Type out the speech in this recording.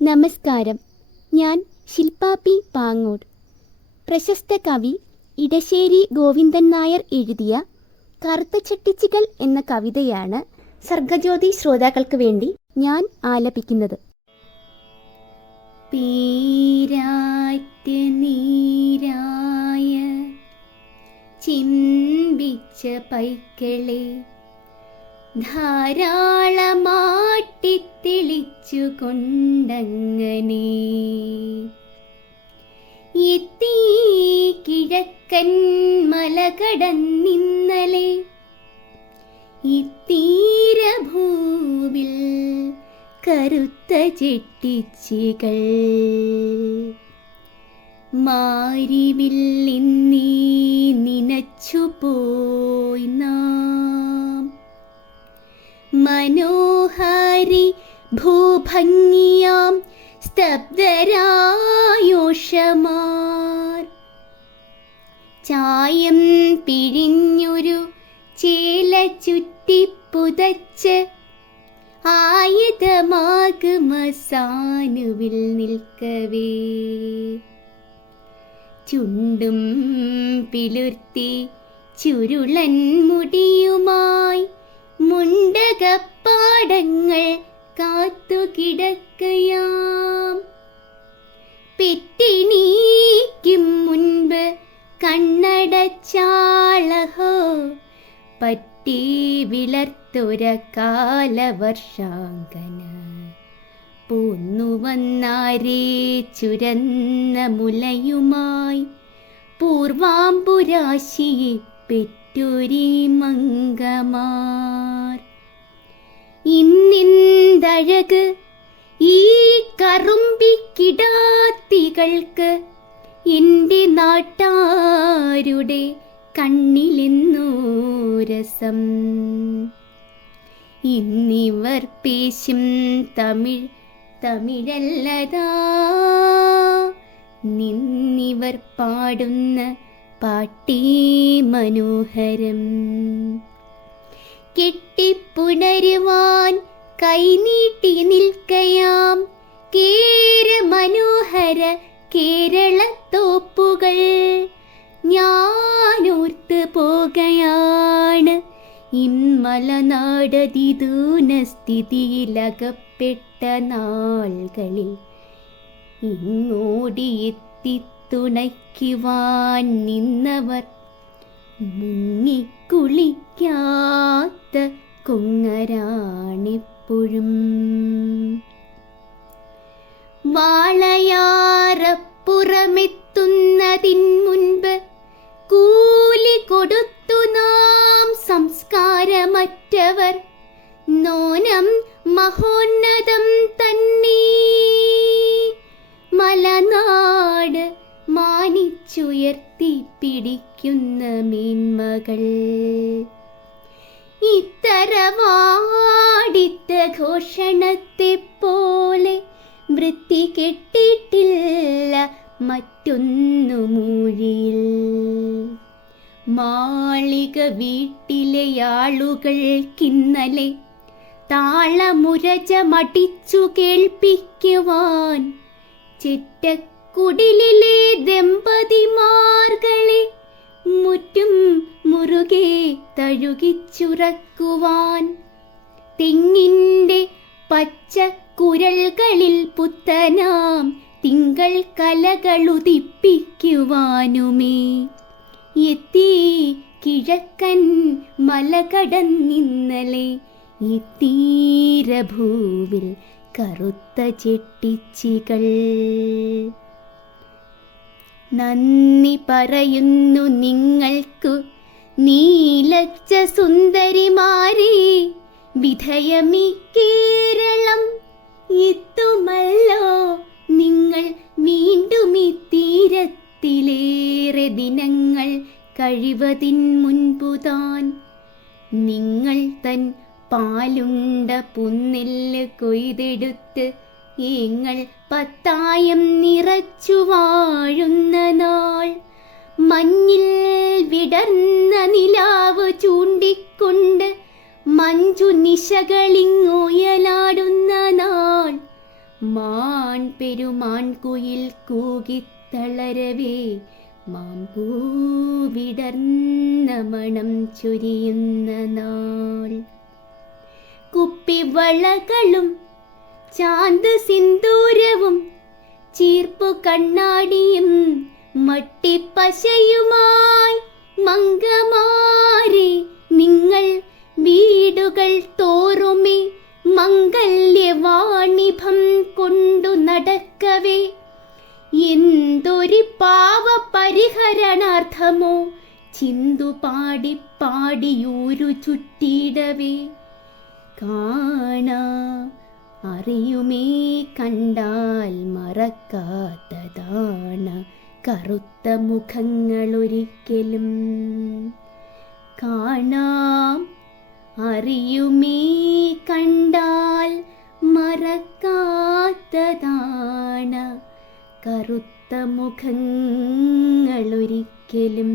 നമസ്കാരം. ഞാൻ ശില്പ പി. പാങ്ങോട്. പ്രശസ്ത കവി ഇടശ്ശേരി ഗോവിന്ദൻ നായർ എഴുതിയ കറുത്ത ചട്ടിച്ചികൾ എന്ന കവിതയാണ് സർഗജ്യോതി ശ്രോതാക്കൾക്ക് വേണ്ടി ഞാൻ ആലപിക്കുന്നത്. പീരാറ്റ് നീരായ ചിമ്പിച്ച പൈക്കളെ ധാരാളമാട്ടിത്തെളിച്ചു കൊണ്ടങ്ങനെ എത്തി കിഴക്കൻ മലകടന്നിന്നലെ ഇത്തീരഭൂവിൽ കറുത്ത ചെട്ടിച്ചികൾ മാരിവില്ലിന്നീ നിനച്ചുപോയി നാം മനോഹാരി ഭൂഭംഗിയാം സ്തബ്ധരായോഷമാർ ചായം പിഴിഞ്ഞൊരു ചേല ചുറ്റിപ്പുതച്ച് ആയുധമാകുമസാനുവിൽ നിൽക്കവേ ചുണ്ടും പിളുർത്തി ചുരുളൻ മുടിയുമായി മുണ്ടകപ്പാടങ്ങൾ കാത്തുകിടക്കയാം. പെറ്റിണീക്കും മുൻപ് കണ്ണടച്ചാളഹോ പറ്റി വിളർത്തൊര കാലവർഷാങ്കന പോന്നുവന്നാരേ ചുരന്ന മുലയുമായി പൂർവാംബുരാശിയെ പെറ്റൊരി മംഗമാർ. ഇന്നിന്തഴക് ഈ കറുമ്പിക്കിടാത്തികൾക്ക് എൻ്റെ നാട്ടാരുടെ കണ്ണിലെന്നോ രസം. ഇന്നിവർ പേശും തമിഴല്ലതാ നിന്നിവർ പാടുന്ന പാട്ടീ മനോഹരം. കെട്ടിപ്പുണരുവാൻ കൈനീട്ടി നിൽക്കയാം കേര മനോഹര കേരളത്തോപ്പുകൾ. ഞാനോർത്ത് പോകയാണ് ഇമ്മലനാടതിദൂനസ്ഥിതിയിലകപ്പെട്ട നാളുകളിൽ ഇങ്ങോടിയെത്തി തുണയ്ക്കുവാൻ നിന്നവർ മുങ്ങിക്കുളിക്കാത്ത കൊങ്ങരാണിപ്പോഴും. വാളയാറപ്പുറമെത്തുന്നതിൻ മുൻപ് കൂലി കൊടുത്തു നാം സംസ്കാരമറ്റവർ നോനം മഹോന്നതം തന്നെ. മലനാട് മാനിച്ചുയർത്തി പിടിക്കുന്ന മേന്മകൾ ഇത്തരവാടിത്ത ഘോഷണത്തെ പോലെ വൃത്തി കെട്ടിട്ടില്ല മറ്റൊന്നു മൂഴിയിൽ. മാളിക വീട്ടിലെയാളുകൾക്കിന്നലെ താളമുരജ മടിച്ചു കേൾപ്പിക്കുവാൻ ചെറ്റക്കുടിലിലെ ദമ്പതിമാർകളെ മുറ്റും മുറുകെ തഴുകിച്ചുറക്കുവാൻ തെങ്ങിൻ്റെ പച്ച കുരൾകളിൽ പുത്തനാം തിങ്കൾ കലകളുദിപ്പിക്കുവാനുമേ എത്തി കിഴക്കൻ മലകടന്നിന്നലെ ഈ തീരഭൂവിൽ കറുത്ത ചെട്ടിച്ചികൾ. നന്ദി പറയുന്നു നിങ്ങൾക്കു നീലച്ച സുന്ദരിമാരെ, വിധയമീ കേരളം എത്തുമല്ലോ നിങ്ങൾ വീണ്ടും ഈ തീരത്തിലേറെ ദിനങ്ങൾ കഴിവതിൻ മുൻപുതാൻ. നിങ്ങൾ തൻ പാലുണ്ട പുന്നെല്ല് കൊയ്തെടുത്ത് ഏങ്ങൾ പത്തായം നിറച്ചു വാഴുന്ന നാൾ. മഞ്ഞിൽ വിടർന്ന നിലാവ് ചൂണ്ടിക്കൊണ്ട് മഞ്ജു നിശകളിങ്ങുയലാടുന്ന നാൾ. മാൻ പെരുമാൻകുയിൽ കൂകിത്തളരവേ മാമ്പൂ വിടർന്ന മണം ചൊരിയുന്ന നാൾ. കുപ്പിവളകളും ചാന്ത് സിന്ദൂരവും ചീർപ്പു കണ്ണാടിയും മട്ടിപ്പശയുമായി മംഗമാരെ നിങ്ങൾ വീടുകൾ തോറുമേ മംഗല്യവാണിഭം കൊണ്ടു നടക്കവേ എന്തൊരു പാവ പരിഹരണാർത്ഥമോ ചിന്തു പാടി പാടിയൂരു ചുറ്റിയിടവേ കാണാ അറിയുമേ കണ്ടാൽ മറക്കാത്തതാണ് കറുത്ത മുഖങ്ങളൊരിക്കലും. കാണാം അറിയുമേ കണ്ടാൽ മറക്കാത്തതാണ് കറുത്ത മുഖങ്ങളൊരിക്കലും.